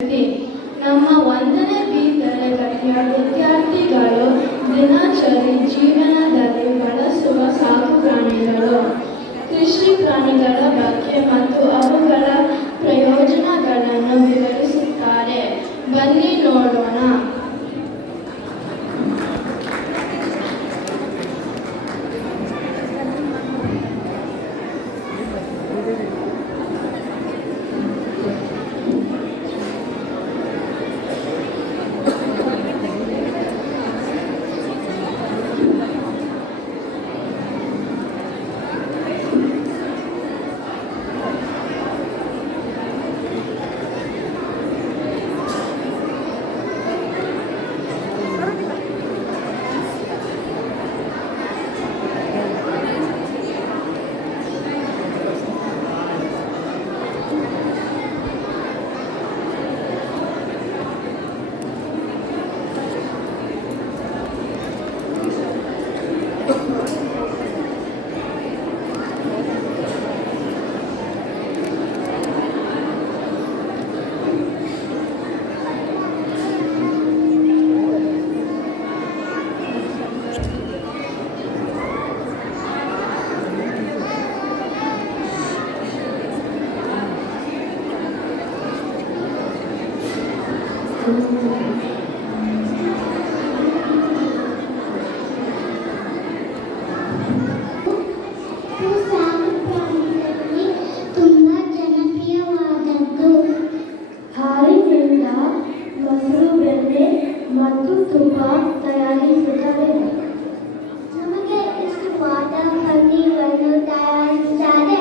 ನಮ್ಮ 1ನೇ ಬಿ ತರಗತಿಯ ವಿದ್ಯಾರ್ಥಿಗಳು ದಿನಚರಿ ಜೀವನದಲ್ಲಿ ಬಳಸುವ ಸಾಕು ಪ್ರಾಣಿಗಳು, ಕೃಷಿ ಪ್ರಾಣಿಗಳ ಬಗ್ಗೆ ಮತ್ತು ಅವುಗಳ ಪ್ರಯೋಜನಗಳನ್ನು ವಿವರಿಸುತ್ತಾರೆ. ಬನ್ನಿ ನೋಡೋಣ. ತುಂಬಾ ಜನಪ್ರಿಯವಾದದ್ದು. ಹಾಲಿನಿಂದ ಮೊಸರು, ಬೆಣ್ಣೆ ಮತ್ತು ತುಪ್ಪ ತಯಾರಿಸುತ್ತಾರೆ. ನಮಗೆ ಇಷ್ಟವಾದ ಪನ್ನೀರನ್ನು ತಯಾರಿಸುತ್ತಾರೆ.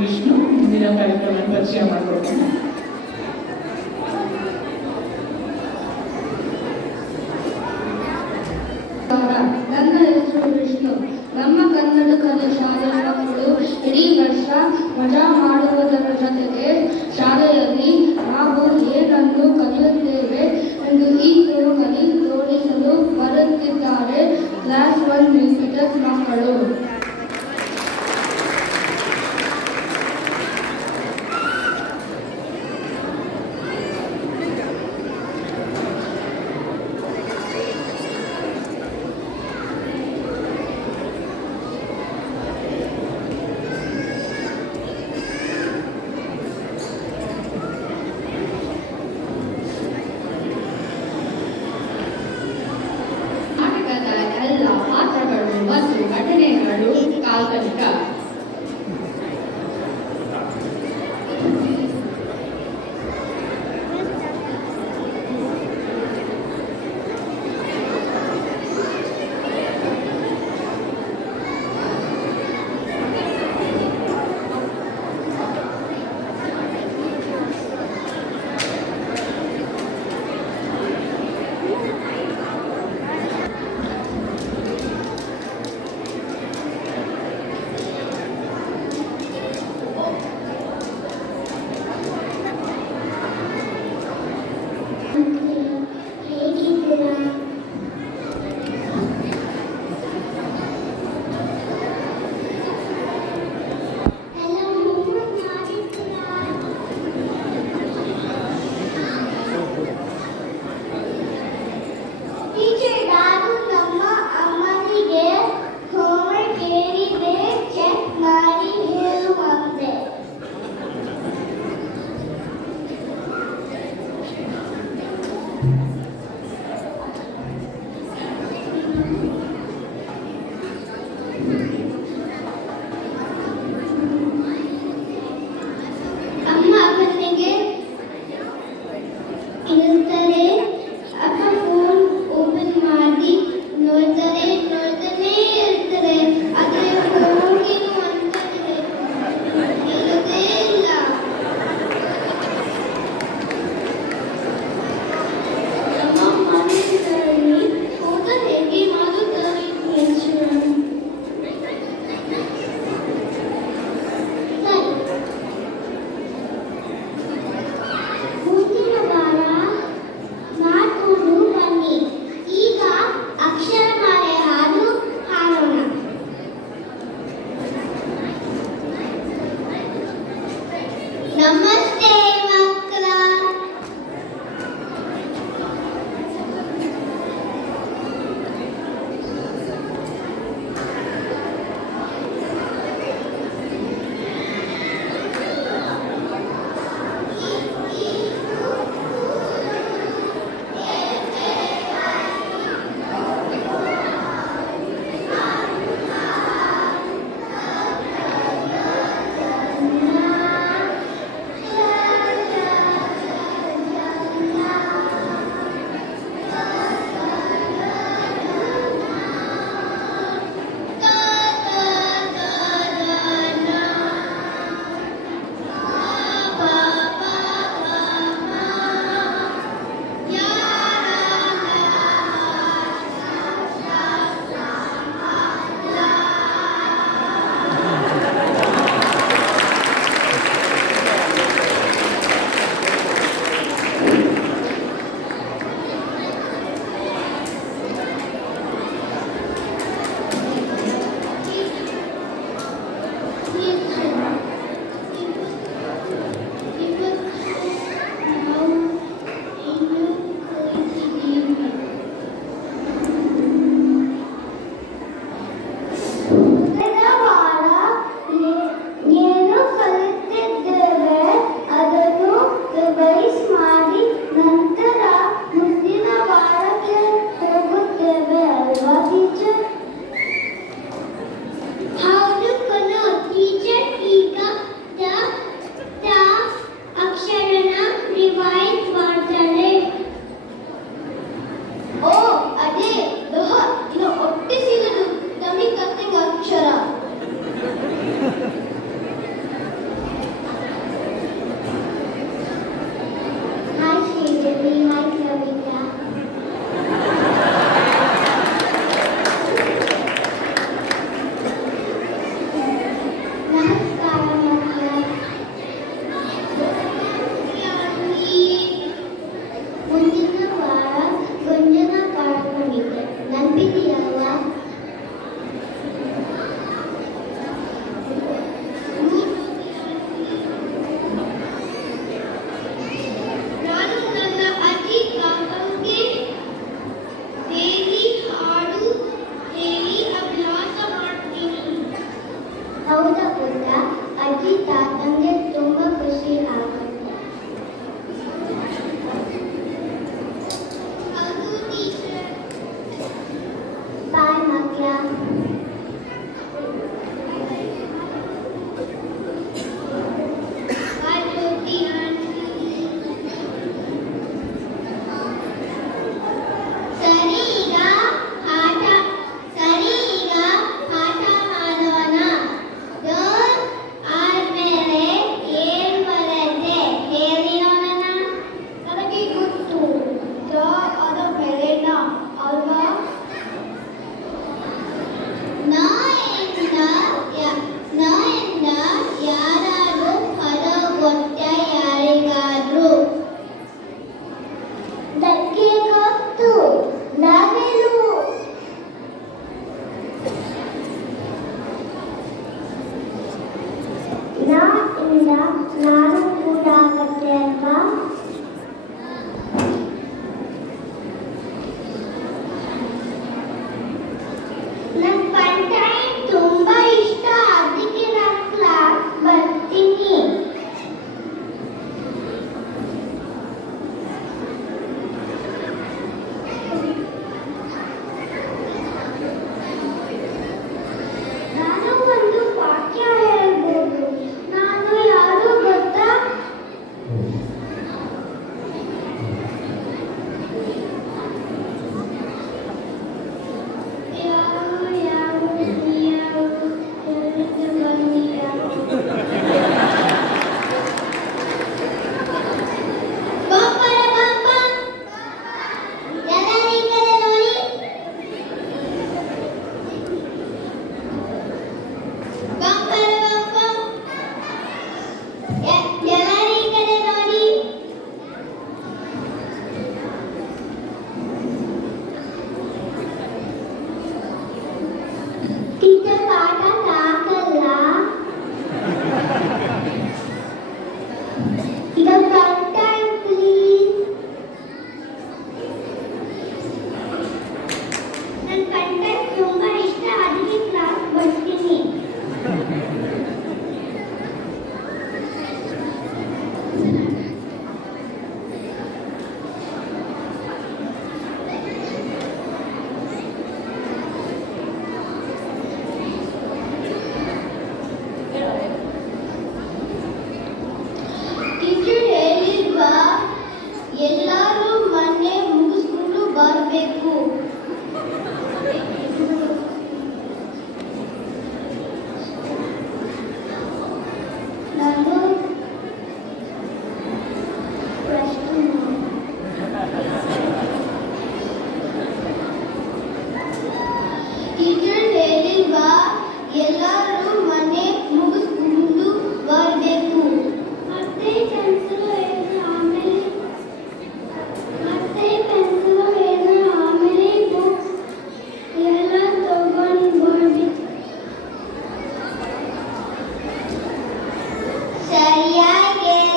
ವಿಷ್ಣು ಮುಂದಿನ ಕಾರ್ಯಕ್ರಮ ಪರಿಚಯ ಮಾಡಿಕೊಡ್ತೀನಿ. ನನ್ನ ಹೆಸರು ವಿಷ್ಣು. ನಮ್ಮ ಕನ್ನಡ ಕಲೆ ಶಾಲೆಯ ಮಕ್ಕಳು ಇಡೀ ವರ್ಷ ಮಜಾ ಮಾಡುವುದರ ಜೊತೆಗೆ ಶಾಲೆಯಲ್ಲಿ ನಾವು ಏನನ್ನು ಕಲಿಯುತ್ತೇವೆ ಎಂದು ಈ ಕುರುಕಲಿ ತೋರಿಸಲು ಬರುತ್ತಿದ್ದಾರೆ ಕ್ಲಾಸ್ 1 ವಿಸಿಟರ್ಸ್ ಮಕ್ಕಳು. ನಮಸ್ತೆ ಮಕ್ಕಳ.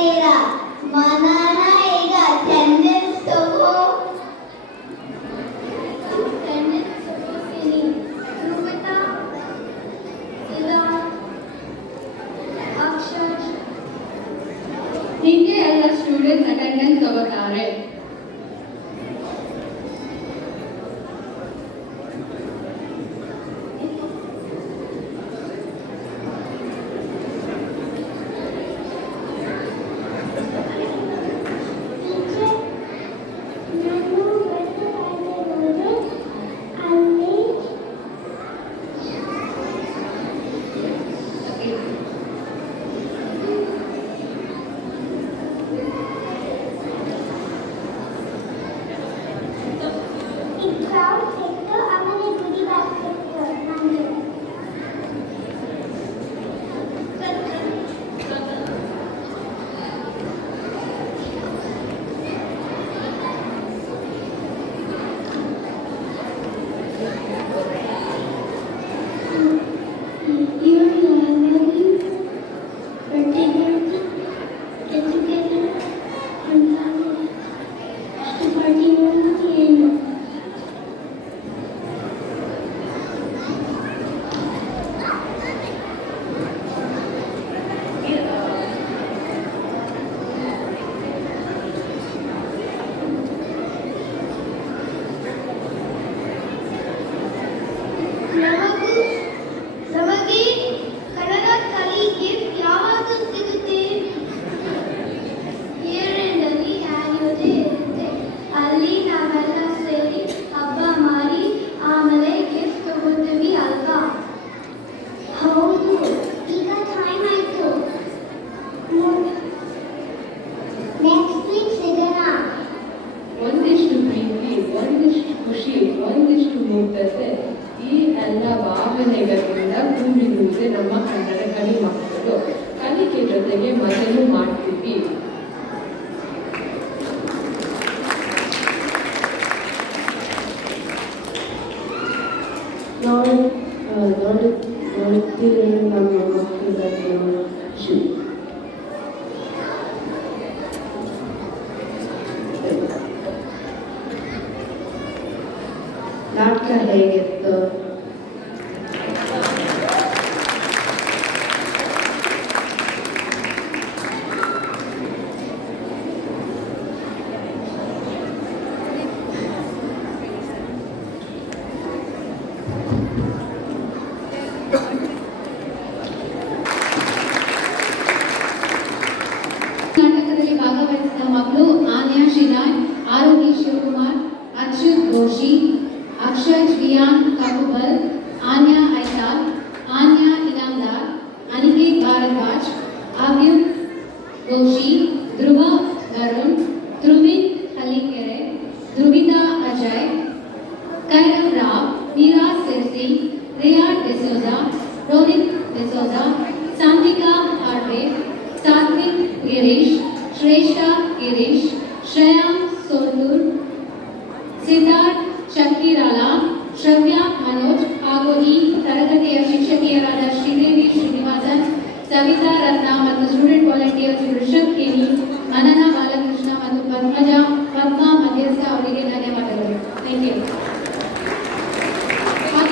ಇಲ್ಲ ಮನನ ಈಗ ಅಟೆಂಡೆನ್ಸ್ ತಗೋ ಅಟೆಂಡೆನ್ಸ್ ತಗೋತೀನಿ ರೂಪಿತಾ ಇಲ್ಲ ಅಕ್ಷರ್ ಹೀಗೆ ಎಲ್ಲ ಸ್ಟೂಡೆಂಟ್ಸ್ ಅಟೆಂಡೆನ್ಸ್ ತಗೋತಾರೆ. ನಮಗೆ ಕನ್ನಡ ಕಲಿಕೆ ಯಾವಾಗ ಸಿಗುತ್ತೆ? ಏಳರಲ್ಲಿ ಆಯೋಜನೆ ಇರುತ್ತೆ. ಅಲ್ಲಿ ನಾವೆಲ್ಲ ಸೇರಿ ಹಬ್ಬ ಮಾಡಿ ಆಮೇಲೆ ಗಿಫ್ಟ್ ತಗೋತೀವಿ ಅಲ್ವಾ? ಹೌದು, ಈಗ ಟೈಮ್ ಆಯ್ತು. ನೆಕ್ಸ್ಟ್ ವೀಕ್ ಸಿಗೋಣ. ಒಂದಿಷ್ಟು ಪ್ರೀತಿ, ಒಂದಿಷ್ಟು ಖುಷಿ, ಒಂದಿಷ್ಟು ಮುಗ್ಧತೆ, ಈ ಎಲ್ಲ ಭಾವನೆಗಳಿಂದ ತುಂಬಿರುವುದೇ ನಮ್ಮ ಕನ್ನಡ ಕಲಿ ಮಕ್ಕಳು. ಕಲಿಕೆ ಜೊತೆಗೆ ಮಜಲು ಮಾಡ್ತೀವಿ. ನೋಡುತ್ತೀರಿ ನಮ್ಮ ಮಕ್ಕಳಿಗೆ ಖುಷಿ. ನಾಟಕ ಹೇಗಿತ್ತು? ನಾಟಕದಲ್ಲಿ ಭಾಗವಹಿಸಿದ ಮಕ್ಕಳು ಆನ್ಯಾ ಶಿರಾಯ್, ಆರೋಹಿ ಶಿವಕುಮಾರ್, ಅಚ್ಯುತ್ ಘೋಷಿ, ಅಕ್ಷಯ್ ವಿಯಾನ್ ಕಾಕುಬಲ್, ಆನ್ಯಾ ಐತಾಲ್, ಆನ್ಯಾ ಇನಾಮ್ದಾರ್, ಅನಿಕೇತ್ ಭಾರದ್ವಾಜ್, ಆರ್ಯನ್ ಘೋಷಿ, ಧ್ರುವ ವರುಣ್, ಧ್ರುವಿನ್ ಹಲ್ಲಿಕೆರೆ, ಧ್ರುವಿತಾ ಅಜಯ್, ಕೈರವ್ ರಾವ್, ಮೀರಾ ಸಿರ್ಸಿ, ರಿಯಾಡ್ ಡಿಸೋಜಾ, ರೋನಿತ್ ಡಿಸೋಜಾ, ಸಾಂತಿಕಾ ಆರ್ವೆ, ಸಾತ್ವಿಕ್ ಗಿರೀಶ್, ಶ್ರೇಷ್ಠ ಗಿರೀಶ್, ಶ್ರೇಯಾಂಕ್ ಸೋಲ್ನೂರ್, ಸಿದ್ಧಾರ್ಥ್ ಚಕ್ಕಿರಾಲ, ಶ್ರವ್ಯ ಮನೋಜ್ ಹಾಗೂ ಈ ತರಗತಿಯ ಶಿಕ್ಷಕಿಯರಾದ ಶ್ರೀದೇವಿ ಶ್ರೀನಿವಾಸನ್, ಸವಿತಾ ರತ್ನ ಮತ್ತು ಸ್ಟೂಡೆಂಟ್ ವಾಲಂಟಿಯರ್ಸ್ ಋಷಭ್ ಕೇನಿ, ಮನನ ಬಾಲಕೃಷ್ಣ ಮತ್ತು ಪದ್ಮಾ ಮಧ್ಯಸ್ಥ ಅವರಿಗೆ ಧನ್ಯವಾದಗಳು. Thank you.